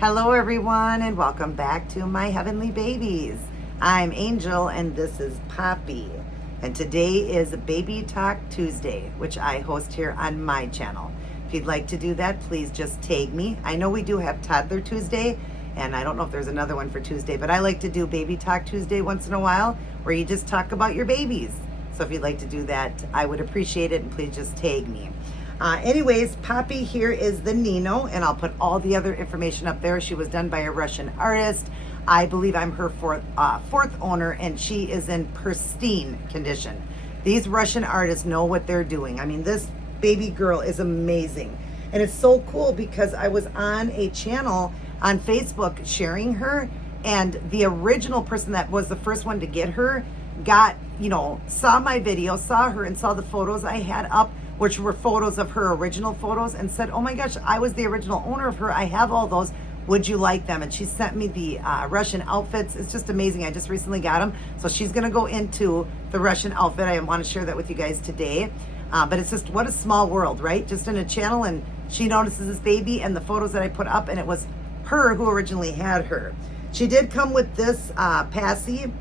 Hello everyone and welcome back to my heavenly babies. I'm Angel and this is Poppy. And today is Baby Talk Tuesday, which I host here on my channel. If you'd like to do that, please just tag me. I know we do have Toddler Tuesday, and I don't know if there's another one for Tuesday, but I like to do Baby Talk Tuesday once in a while, where you just talk about your babies. So if you'd like to do that, I would appreciate it, and please just tag me. Anyways, Poppy here is the Nino, and I'll put all the other information up there. She was done by a Russian artist. I believe I'm her fourth owner, and she is in pristine condition. These Russian artists know what they're doing. I mean, this baby girl is amazing. And it's so cool because I was on a channel on Facebook sharing her, and the original person that was the first one to get her saw my video, saw her, and saw the photos I had up, which were photos of her original photos, and said, oh my gosh, I was the original owner of her. I have all those. Would you like them? And she sent me the Russian outfits. It's just amazing. I just recently got them. So she's going to go into the Russian outfit. I want to share that with you guys today. But it's just, what a small world, right? Just in a channel, and she notices this baby and the photos that I put up, and it was her who originally had her. She did come with this passy.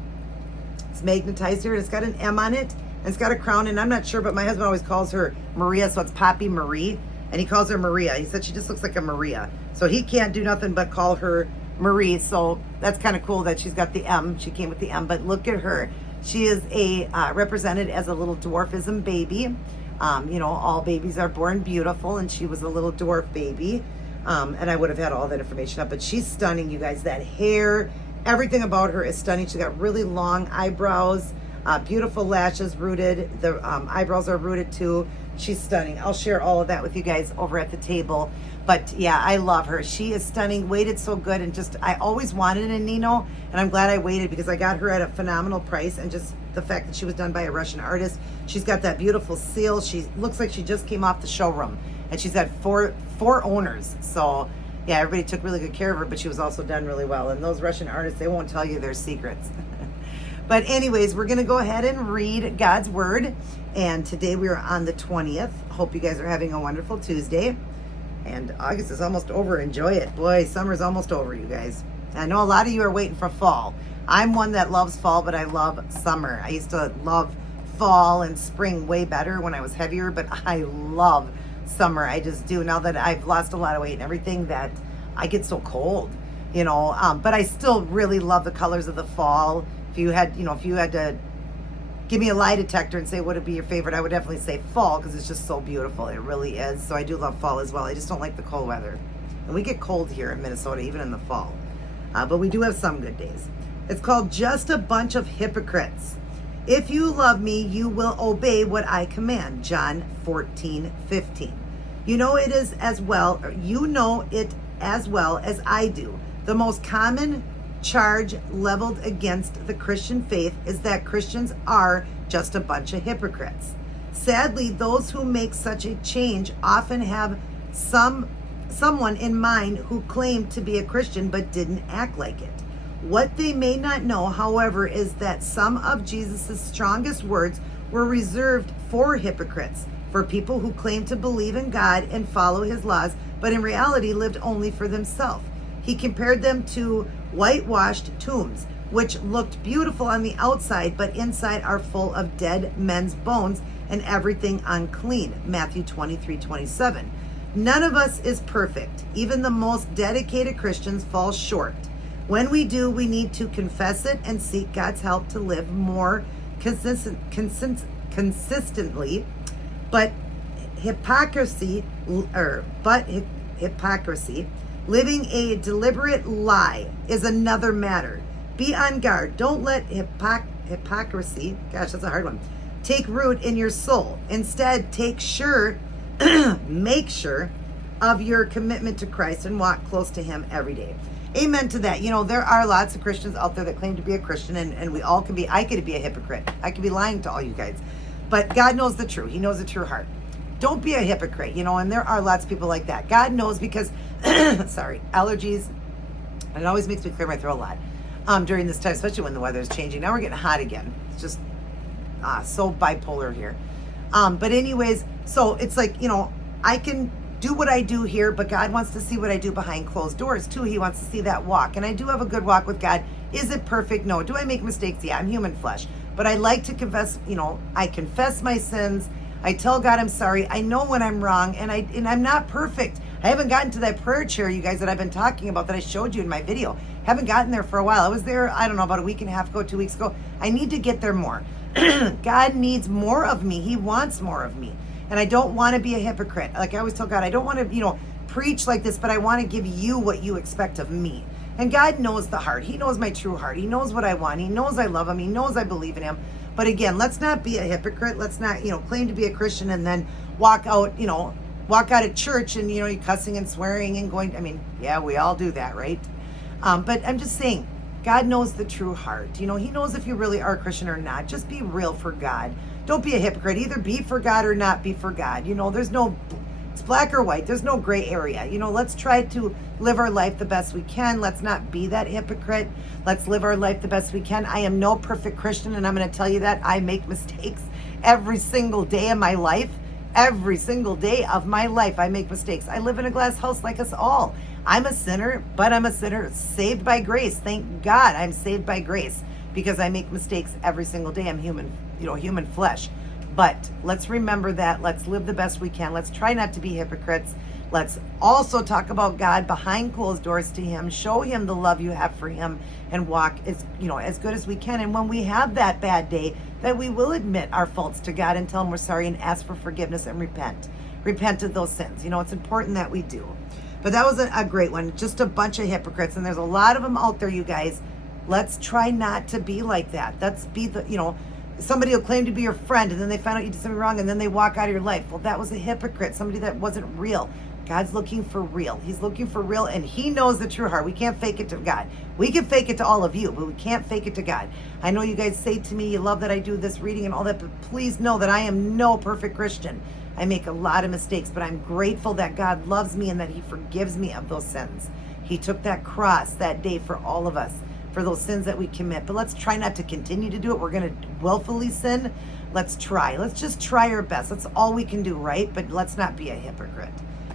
It's magnetized here, and it's got an M on it. And it's got a crown, and I'm not sure, but my husband always calls her Maria, so it's Poppy Marie, and he calls her Maria. He said she just looks like a Maria, so he can't do nothing but call her Marie. So that's kind of cool that she's got the M. She came with the M, but look at her. She is represented as a little dwarfism baby. All babies are born beautiful, and she was a little dwarf baby. And I would have had all that information up, but she's stunning, you guys. That hair, everything about her is stunning. She's got really long eyebrows. Beautiful lashes, rooted. The eyebrows are rooted too. She's stunning. I'll share all of that with you guys over at the table. But yeah, I love her. She is stunning. Weighted so good, and just, I always wanted a Nino, and I'm glad I waited because I got her at a phenomenal price. And just the fact that she was done by a Russian artist. She's got that beautiful seal. She looks like she just came off the showroom, and she's had four owners. So yeah, everybody took really good care of her, but she was also done really well. And those Russian artists, they won't tell you their secrets. But anyways, we're going to go ahead and read God's Word. And today we are on the 20th. Hope you guys are having a wonderful Tuesday. And August is almost over. Enjoy it. Boy, summer's almost over, you guys. I know a lot of you are waiting for fall. I'm one that loves fall, but I love summer. I used to love fall and spring way better when I was heavier, but I love summer. I just do. Now that I've lost a lot of weight and everything, that I get so cold, but I still really love the colors of the fall. If you had to give me a lie detector and say what would be your favorite, I would definitely say fall, because it's just so beautiful. It really is. So I do love fall as well. I just don't like the cold weather. And we get cold here in Minnesota, even in the fall. But we do have some good days. It's called Just a Bunch of Hypocrites. If you love me, you will obey what I command. John 14:15. You know it as well as I do. The most common charge leveled against the Christian faith is that Christians are just a bunch of hypocrites. Sadly, those who make such a change often have someone in mind who claimed to be a Christian but didn't act like it. What they may not know, however, is that some of Jesus' strongest words were reserved for hypocrites, for people who claim to believe in God and follow his laws, but in reality lived only for themselves. He compared them to whitewashed tombs, which looked beautiful on the outside, but inside are full of dead men's bones and everything unclean. Matthew 23:27. None of us is perfect. Even the most dedicated Christians fall short. When we do, we need to confess it and seek God's help to live more consistently. But hypocrisy, living a deliberate lie, is another matter. Be on guard. Don't let hypocrisy, gosh, that's a hard one, take root in your soul. Instead, make sure of your commitment to Christ and walk close to him every day. Amen to that. There are lots of Christians out there that claim to be a Christian, and we all can be. I could be a hypocrite. I could be lying to all you guys. But God knows the truth. He knows the true heart. Don't be a hypocrite, and there are lots of people like that. God knows, because, sorry, allergies, and it always makes me clear my throat a lot during this time, especially when the weather is changing. Now we're getting hot again. It's just so bipolar here. But anyways, so it's like, I can do what I do here, but God wants to see what I do behind closed doors too. He wants to see that walk. And I do have a good walk with God. Is it perfect? No. Do I make mistakes? Yeah, I'm human flesh. But I like to confess, I confess my sins. I tell God I'm sorry. I know when I'm wrong, and I'm not perfect. I haven't gotten to that prayer chair, you guys, that I've been talking about that I showed you in my video. Haven't gotten there for a while. I was there, I don't know, about a week and a half ago, 2 weeks ago. I need to get there more. God needs more of me. He wants more of me. And I don't want to be a hypocrite. Like I always tell God, I don't want to, preach like this, but I want to give you what you expect of me. And God knows the heart. He knows my true heart. He knows what I want. He knows I love him. He knows I believe in him. But again, let's not be a hypocrite. Let's not, claim to be a Christian and then walk out of church and, you're cussing and swearing and going, yeah, we all do that, right? But I'm just saying, God knows the true heart. He knows if you really are a Christian or not. Just be real for God. Don't be a hypocrite. Either be for God or not be for God. It's black or white. There's no gray area. Let's try to live our life the best we can. Let's not be that hypocrite. Let's live our life the best we can. I am no perfect Christian, and I'm going to tell you that. I make mistakes every single day of my life. Every single day of my life, I make mistakes. I live in a glass house like us all. I'm a sinner, but I'm a sinner saved by grace. Thank God I'm saved by grace because I make mistakes every single day. I'm human, human flesh. But let's remember that. Let's live the best we can. Let's try not to be hypocrites. Let's also talk about God behind closed doors to him. Show him the love you have for him and walk as good as we can. And when we have that bad day, that we will admit our faults to God and tell him we're sorry and ask for forgiveness and repent. Repent of those sins. It's important that we do. But that was a great one. Just a bunch of hypocrites. And there's a lot of them out there, you guys. Let's try not to be like that. Let's be somebody will claim to be your friend and then they find out you did something wrong and then they walk out of your life. Well, that was a hypocrite. Somebody that wasn't real. God's looking for real. He's looking for real, and he knows the true heart. We can't fake it to God. We can fake it to all of you, but we can't fake it to God. I know you guys say to me, you love that I do this reading and all that, but please know that I am no perfect Christian. I make a lot of mistakes, but I'm grateful that God loves me and that he forgives me of those sins. He took that cross that day for all of us, for those sins that we commit. But let's try not to continue to do it. We're going to willfully sin. Let's try. Let's just try our best. That's all we can do, right? But let's not be a hypocrite.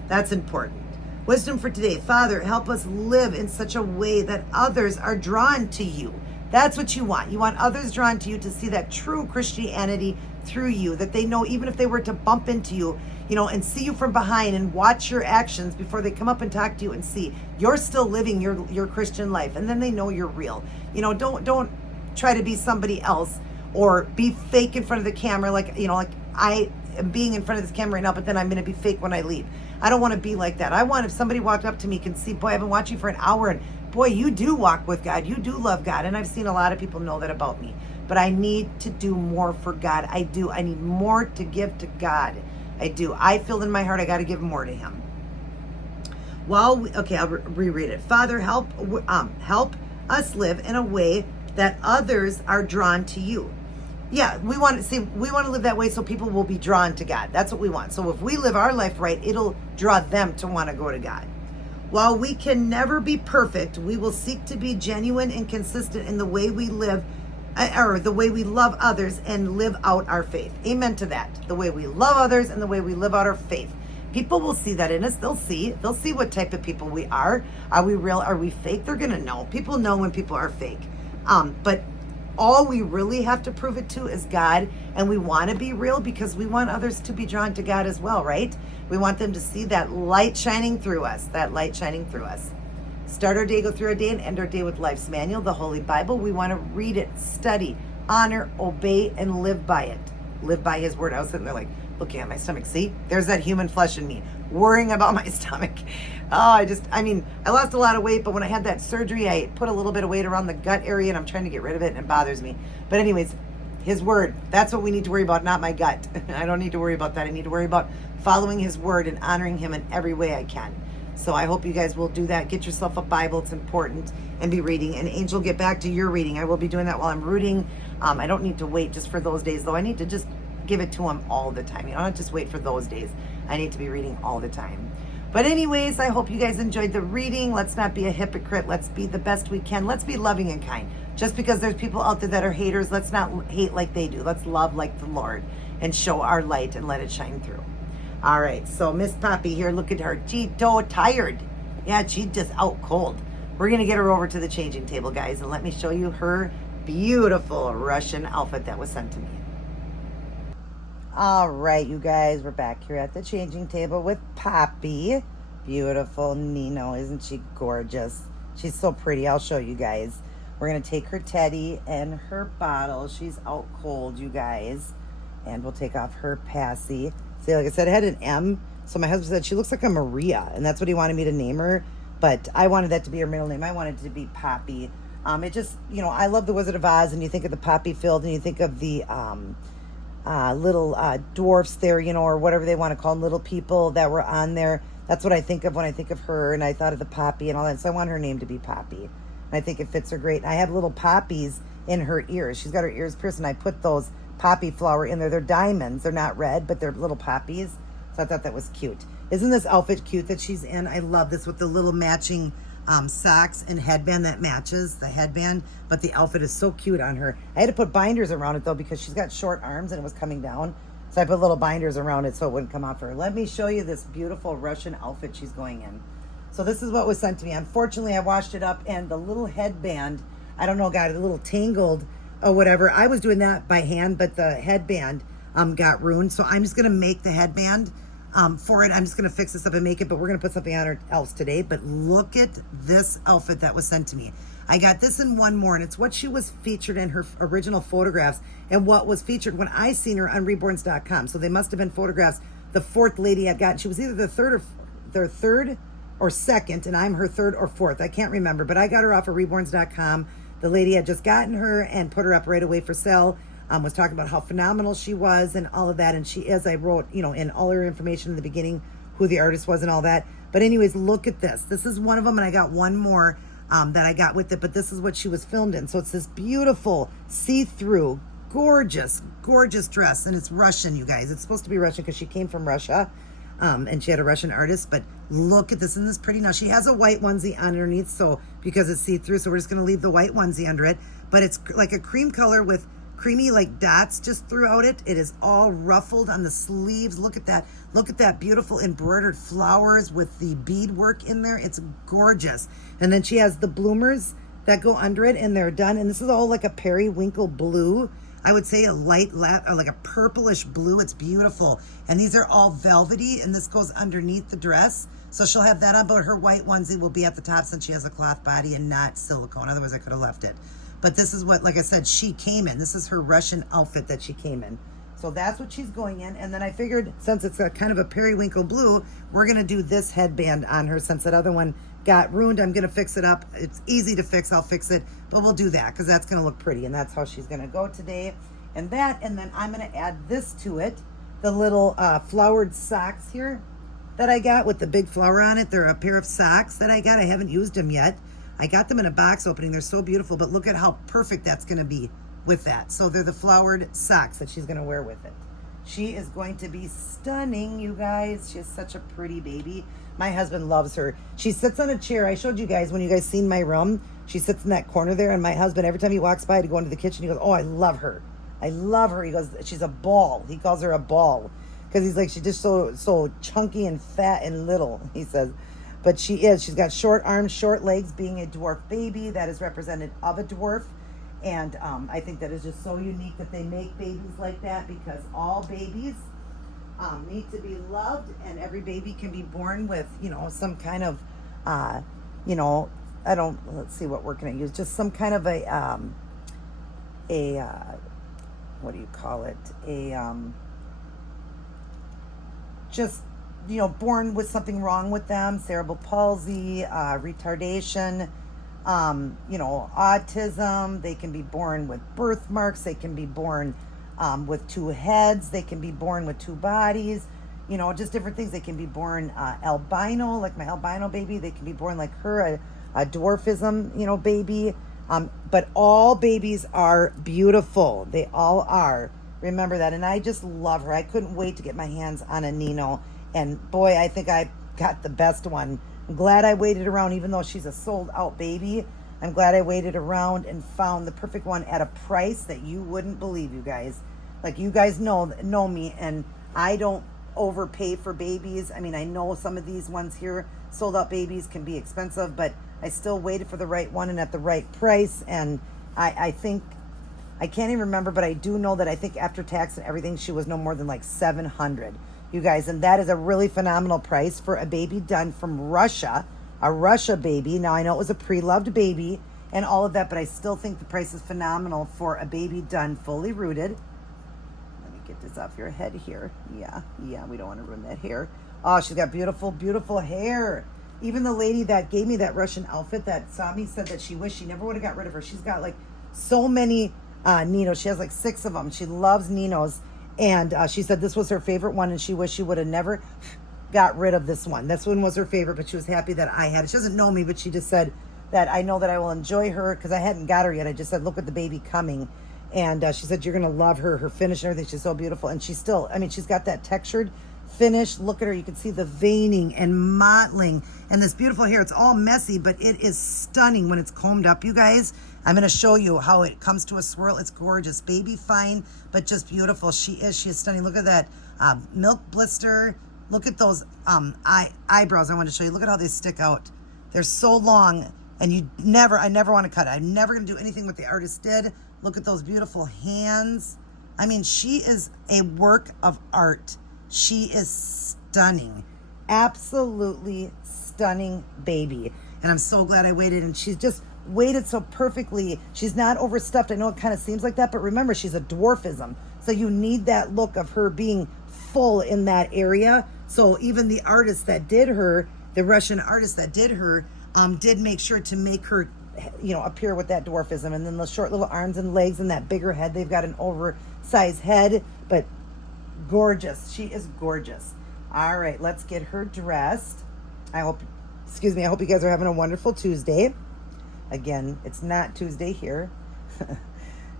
That's important. Wisdom for today. Father, help us live in such a way that others are drawn to you. That's what you want. You want others drawn to you to see that true Christianity through you, that they know even if they were to bump into you, and see you from behind and watch your actions before they come up and talk to you and see you're still living your Christian life. And then they know you're real. Don't try to be somebody else or be fake in front of the camera. Like I am being in front of this camera right now, but then I'm going to be fake when I leave. I don't want to be like that. I want if somebody walked up to me can see, boy, I've been watching for an hour and boy, you do walk with God. You do love God. And I've seen a lot of people know that about me, but I need to do more for God. I do. I need more to give to God. I do. I feel in my heart, I got to give more to him. I'll reread it. Father, help us live in a way that others are drawn to you. Yeah, we want to live that way so people will be drawn to God. That's what we want. So if we live our life right, it'll draw them to want to go to God. While we can never be perfect, we will seek to be genuine and consistent in the way we live, or the way we love others and live out our faith. Amen to that. The way we love others and the way we live out our faith. People will see that in us. They'll see what type of people we are. Are we real? Are we fake? They're going to know. People know when people are fake. But all we really have to prove it to is God, and we want to be real because we want others to be drawn to God as well, right? We want them to see that light shining through us, Start our day, go through our day, and end our day with Life's Manual, the Holy Bible. We want to read it, study, honor, obey, and live by it. Live by his word. I was sitting there like, looking at my stomach. See, there's that human flesh in me, worrying about my stomach. I lost a lot of weight, but when I had that surgery, I put a little bit of weight around the gut area, and I'm trying to get rid of it, and it bothers me. But anyways, his word, that's what we need to worry about, not my gut. I don't need to worry about that. I need to worry about following his word and honoring him in every way I can. So I hope you guys will do that. Get yourself a Bible. It's important. And be reading. And Angel, get back to your reading. I will be doing that while I'm rooting. I don't need to wait just for those days, though. I need to just give it to him all the time. Not just wait for those days. I need to be reading all the time. But anyways, I hope you guys enjoyed the reading. Let's not be a hypocrite. Let's be the best we can. Let's be loving and kind. Just because there's people out there that are haters, let's not hate like they do. Let's love like the Lord and show our light and let it shine through. All right, so Miss Poppy here, look at her. She's so tired. Yeah, she's just out cold. We're going to get her over to the changing table, guys, and let me show you her beautiful Russian outfit that was sent to me. All right, you guys, we're back here at the changing table with Poppy. Beautiful Nino, isn't she gorgeous? She's so pretty. I'll show you guys. We're going to take her teddy and her bottle. She's out cold, you guys. And we'll take off her passy. See, like I said, it had an M. So my husband said she looks like a Maria. And that's what he wanted me to name her. But I wanted that to be her middle name. I wanted it to be Poppy. It just, you know, I love the Wizard of Oz. And you think of the poppy field. And you think of the little dwarfs there, you know, or whatever they want to call them, little people that were on there. That's what I think of when I think of her. And I thought of the poppy and all that. So I want her name to be Poppy. And I think it fits her great. And I have little poppies in her ears. She's got her ears pierced. And I put those poppy flower in there. They're diamonds. They're not red, but they're little poppies. So I thought that was cute. Isn't this outfit cute that she's in? I love this with the little matching socks and headband that matches the headband. But the outfit is so cute on her. I had to put binders around it though because she's got short arms and it was coming down. So I put little binders around it so it wouldn't come off her. Let me show you this beautiful Russian outfit she's going in. So this is what was sent to me. Unfortunately, I washed it up and the little headband, I don't know, got a little tangled or whatever. I was doing that by hand, but the headband got ruined. So I'm just going to make the headband for it. I'm just going to fix this up and make it, but we're going to put something on her else today. But look at this outfit that was sent to me. I got this and one more, and it's what she was featured in her original photographs and what was featured when I seen her on Reborns.com. So they must have been photographs. The fourth lady I got, she was either the third or second, and I'm her third or fourth. I can't remember, but I got her off of Reborns.com. The lady had just gotten her and put her up right away for sale. Was talking about how phenomenal she was and all of that. And she is, I wrote, you know, in all her information in the beginning, who the artist was and all that. But anyways, look at this. This is one of them, and I got one more that I got with it. But this is what she was filmed in. So it's this beautiful, see-through, gorgeous, gorgeous dress. And it's Russian, you guys. It's supposed to be Russian because she came from Russia. And she had a Russian artist, but look at this, and this is pretty. Now she has a white onesie underneath, so because it's see-through, so we're just going to leave the white onesie under it, but it's like a cream color with creamy like dots just throughout it. It is all ruffled on the sleeves. Look at that beautiful embroidered flowers with the beadwork in there. It's gorgeous. And then she has the bloomers that go under it, and they're done, and this is all like a periwinkle blue. I would say a light, like a purplish blue. It's beautiful. And these are all velvety, and this goes underneath the dress. So she'll have that on, but her white onesie will be at the top since she has a cloth body and not silicone. Otherwise, I could have left it. But this is what, like I said, she came in. This is her Russian outfit that she came in. So that's what she's going in. And then I figured, since it's a kind of a periwinkle blue, we're going to do this headband on her since that other one got ruined. I'm going to fix it up. It's easy to fix. I'll fix it. But we'll do that because that's going to look pretty. And that's how she's going to go today. And that, and then I'm going to add this to it. The little flowered socks here that I got with the big flower on it. They're a pair of socks that I got. I haven't used them yet. I got them in a box opening. They're so beautiful. But look at how perfect that's going to be with that. So they're the flowered socks that she's going to wear with it. She is going to be stunning, you guys. She is such a pretty baby. My husband loves her. She sits on a chair. I showed you guys when you guys seen my room. She sits in that corner there, and my husband, every time he walks by to go into the kitchen, he goes, oh, I love her. I love her. He goes, she's a ball. He calls her a ball because he's like, she's just so chunky and fat and little, he says. But she is. She's got short arms, short legs, being a dwarf baby. That is representative of a dwarf. And I think that is just so unique that they make babies like that because all babies need to be loved, and every baby can be born with, you know, some kind of, you know, let's see what word can I use? Just some kind of a what do you call it? Just, you know, born with something wrong with them, cerebral palsy, retardation, you know, autism. They can be born with birthmarks. They can be born with two heads. They can be born with two bodies, you know, just different things. They can be born albino, like my albino baby. They can be born like her, a dwarfism, you know, baby. But all babies are beautiful. They all are. Remember that. And I just love her. I couldn't wait to get my hands on a Nino. And boy, I think I got the best one. I'm glad I waited around, even though she's a sold out baby. I'm glad I waited around and found the perfect one at a price that you wouldn't believe, you guys. Like, you guys know me, and I don't overpay for babies. I mean, I know some of these ones here, sold out babies, can be expensive, but I still waited for the right one and at the right price. And I think, I can't even remember, but I do know that I think after tax and everything, she was no more than like $700, you guys. And that is a really phenomenal price for a baby done from Russia, a Russia baby. Now, I know it was a pre-loved baby and all of that, but I still think the price is phenomenal for a baby done fully rooted. Let me get this off your head here. Yeah, we don't want to ruin that hair. Oh, she's got beautiful, beautiful hair. Even the lady that gave me that Russian outfit that saw me said that she wished she never would have got rid of her. She's got like so many Ninos. She has like 6 of them. She loves Ninos. And she said this was her favorite one, and she wished she would have never got rid of this one. This one was her favorite, but she was happy that I had it. She doesn't know me, but she just said that I know that I will enjoy her, because I hadn't got her yet. I just said, look at the baby coming. And she said, you're going to love her. Her finish and everything. She's so beautiful. And she's still, I mean, she's got that textured finish. Look at her. You can see the veining and mottling and this beautiful hair. It's all messy, but it is stunning when it's combed up, you guys. I'm going to show you how it comes to a swirl. It's gorgeous. Baby fine, but just beautiful. She is stunning. Look at that milk blister. Look at those eyebrows I want to show you. Look at how they stick out. They're so long, and I never want to cut it. I'm never going to do anything what the artist did. Look at those beautiful hands. I mean, she is a work of art. She is stunning. Absolutely stunning baby. And I'm so glad I waited, and she's just weighted so perfectly. She's not overstuffed. I know it kind of seems like that, but remember, she's a dwarfism. So you need that look of her being full in that area. So even the artist that did her, the Russian artist that did her, did make sure to make her, appear with that dwarfism. And then the short little arms and legs and that bigger head. They've got an oversized head, but gorgeous. She is gorgeous. All right, let's get her dressed. I hope you guys are having a wonderful Tuesday. Again, it's not Tuesday here.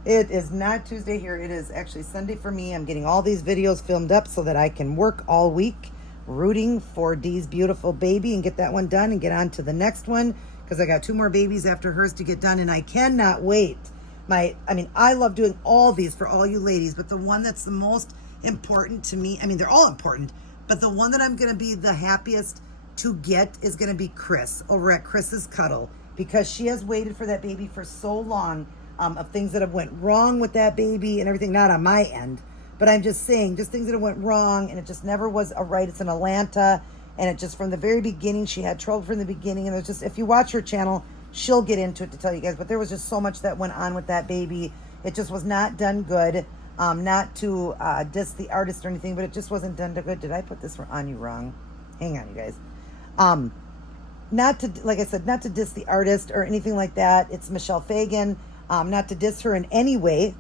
It is not Tuesday here. It is actually Sunday for me. I'm getting all these videos filmed up so that I can work all week rooting for Dee's beautiful baby and get that one done and get on to the next one, because I got 2 more babies after hers to get done, and I cannot wait. I love doing all these for all you ladies, but the one that's the most important to me, they're all important, but the one that I'm going to be the happiest to get is going to be Chris over at Chris's Cuddle, because she has waited for that baby for so long, of things that have went wrong with that baby and everything, not on my end, but I'm just saying, just things that have went wrong, and it just never was a right. It's in Atlanta, and it just, from the very beginning, she had trouble from the beginning, and there's just, if you watch her channel, she'll get into it to tell you guys, but there was just so much that went on with that baby. It just was not done good. Not to diss the artist or anything, but it just wasn't done good. Did I put this on you wrong? Hang on, you guys. Not to, like I said, not to diss the artist or anything like that. It's Michelle Fagan. Not to diss her in any way.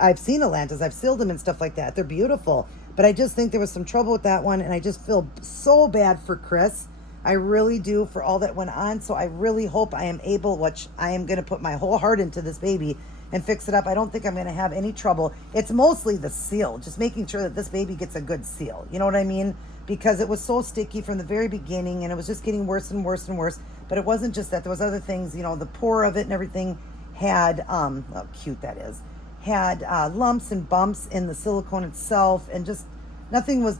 I've seen Atlantas. I've sealed them and stuff like that. They're beautiful. But I just think there was some trouble with that one, and I just feel so bad for Chris. I really do, for all that went on. So I really hope I am able, which I am going to put my whole heart into this baby and fix it up. I don't think I'm going to have any trouble. It's mostly the seal, just making sure that this baby gets a good seal. You know what I mean? Because it was so sticky from the very beginning, and it was just getting worse and worse and worse. But it wasn't just that. There was other things, the pore of it and everything had, oh, cute that is, had lumps and bumps in the silicone itself, and just nothing was,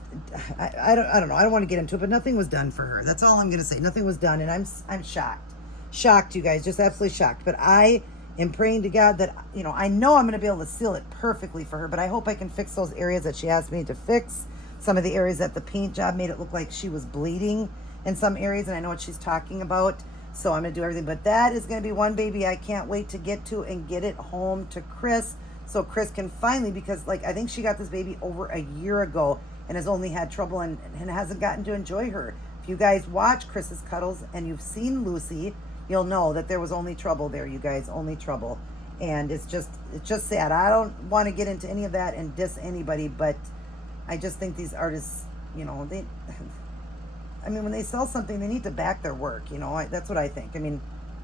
I don't know. I don't want to get into it, but nothing was done for her. That's all I'm going to say. Nothing was done, and I'm shocked, you guys, just absolutely shocked. But I am praying to God that, I know I'm going to be able to seal it perfectly for her, but I hope I can fix those areas that she asked me to fix. Some of the areas that the paint job made it look like she was bleeding in some areas, and I know what she's talking about. So I'm going to do everything. But that is going to be one baby I can't wait to get to and get it home to Chris, so Chris can finally, because I think she got this baby over a year ago and has only had trouble and hasn't gotten to enjoy her. If you guys watch Chris's Cuddles and you've seen Lucy, you'll know that there was only trouble there, you guys, only trouble. And it's just sad. I don't want to get into any of that and diss anybody, but I just think these artists, when they sell something, they need to back their work, that's what I think.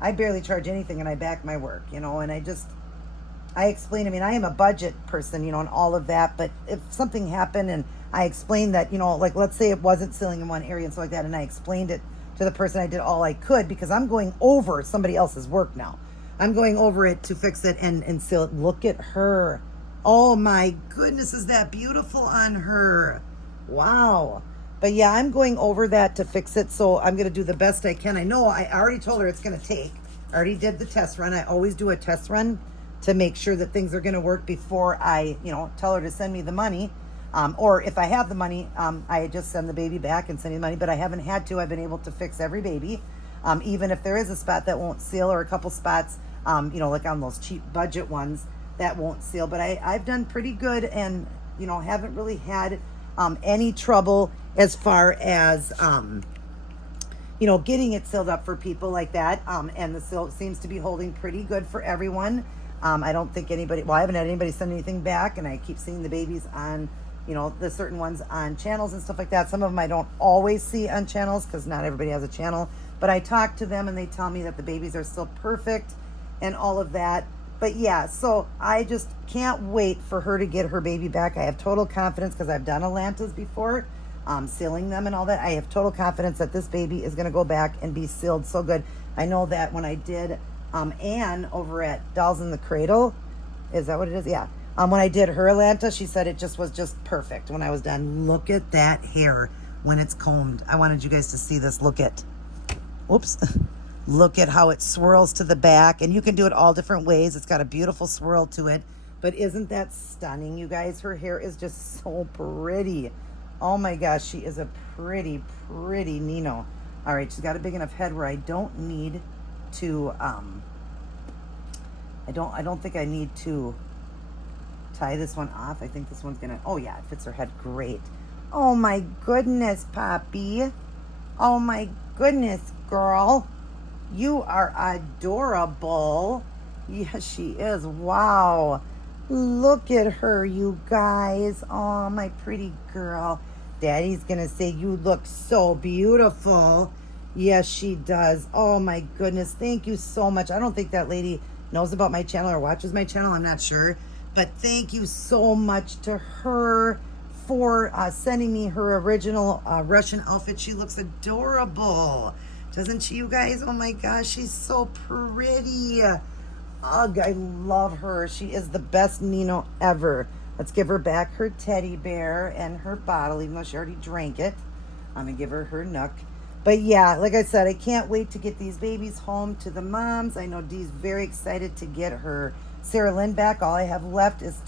I barely charge anything, and I back my work, and I explain, I am a budget person, and all of that, but if something happened and I explained that, let's say it wasn't sealing in one area and stuff like that, and I explained it to the person, I did all I could, because I'm going over somebody else's work now. I'm going over it to fix it and seal it. Look at her. Oh my goodness, is that beautiful on her? Wow. But yeah, I'm going over that to fix it, so I'm going to do the best I can. I know I already told her it's going to take. I already did the test run. I always do a test run to make sure that things are going to work before I, tell her to send me the money. Or if I have the money, I just send the baby back and send you the money. But I haven't had to. I've been able to fix every baby. Even if there is a spot that won't seal or a couple spots, like on those cheap budget ones that won't seal. But I've done pretty good and, haven't really had any trouble as far as, getting it sealed up for people like that. And the seal seems to be holding pretty good for everyone. I don't think I haven't had anybody send anything back, and I keep seeing the babies on, the certain ones on channels and stuff like that. Some of them I don't always see on channels because not everybody has a channel, but I talk to them and they tell me that the babies are still perfect and all of that. But yeah, so I just can't wait for her to get her baby back. I have total confidence because I've done Atlantas before, sealing them and all that. I have total confidence that this baby is going to go back and be sealed so good. I know that when I did Anne over at Dolls in the Cradle, is that what it is? Yeah. When I did her Atlanta, she said it was just perfect when I was done. Look at that hair when it's combed. I wanted you guys to see this. Look at how it swirls to the back, and you can do it all different ways. It's got a beautiful swirl to it, but isn't that stunning, you guys? Her hair is just so pretty. Oh my gosh, she is a pretty Nino. All right, she's got a big enough head where I don't need to, I don't think I need to tie this one off. I think this one's gonna, oh yeah, it fits her head great. Oh my goodness, Poppy. Oh my goodness, girl. You are adorable. Yes, she is. Wow. Look at her, you guys. Oh, my pretty girl. Daddy's gonna say you look so beautiful. Yes, she does. Oh my goodness. Thank you so much. I don't think that lady knows about my channel or watches my channel. I'm not sure. But thank you so much to her for sending me her original Russian outfit. She looks adorable. Doesn't she, you guys? Oh my gosh, she's so pretty. Ugh, I love her. She is the best Nino ever. Let's give her back her teddy bear and her bottle, even though she already drank it. I'm going to give her her nook. But yeah, like I said, I can't wait to get these babies home to the moms. I know Dee's very excited to get her Sarah Lynn back. All I have left is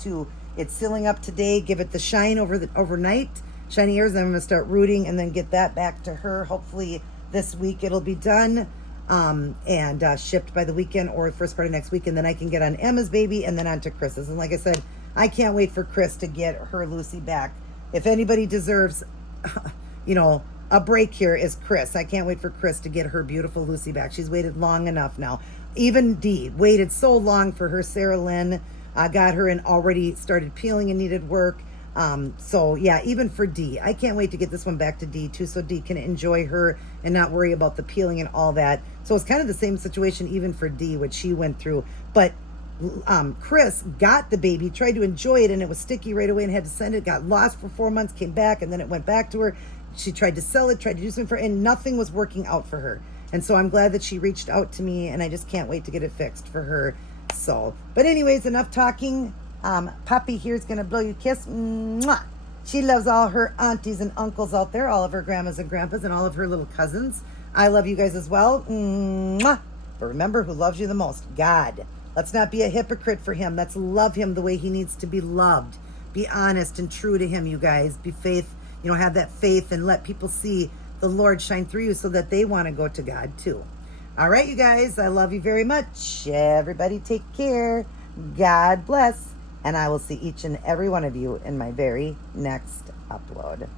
it's sealing up today, give it the shine overnight, shiny ears, then I'm going to start rooting and then get that back to her. Hopefully this week it'll be done and shipped by the weekend or first part of next week, and then I can get on Emma's baby and then on to Chris's. And like I said, I can't wait for Chris to get her Lucy back. If anybody deserves, a break here is Chris. I can't wait for Chris to get her beautiful Lucy back. She's waited long enough now. Even Dee waited so long for her Sarah Lynn. Got her and already started peeling and needed work. So yeah, even for Dee, I can't wait to get this one back to Dee too, so Dee can enjoy her and not worry about the peeling and all that. So it's kind of the same situation even for Dee, what she went through. But Chris got the baby, tried to enjoy it, and it was sticky right away and had to send it. Got lost for 4 months, came back, and then it went back to her. She tried to sell it, tried to do something for it, and nothing was working out for her. And so I'm glad that she reached out to me, and I just can't wait to get it fixed for her. So, but anyways, enough talking. Poppy here's gonna blow you a kiss. Mwah! She loves all her aunties and uncles out there, all of her grandmas and grandpas, and all of her little cousins. I love you guys as well. Mwah! But remember who loves you the most? God. Let's not be a hypocrite for him. Let's love him the way he needs to be loved. Be honest and true to him, you guys. Be faith, have that faith and let people see the Lord shine through you so that they want to go to God too. All right, you guys, I love you very much. Everybody take care. God bless. And I will see each and every one of you in my very next upload.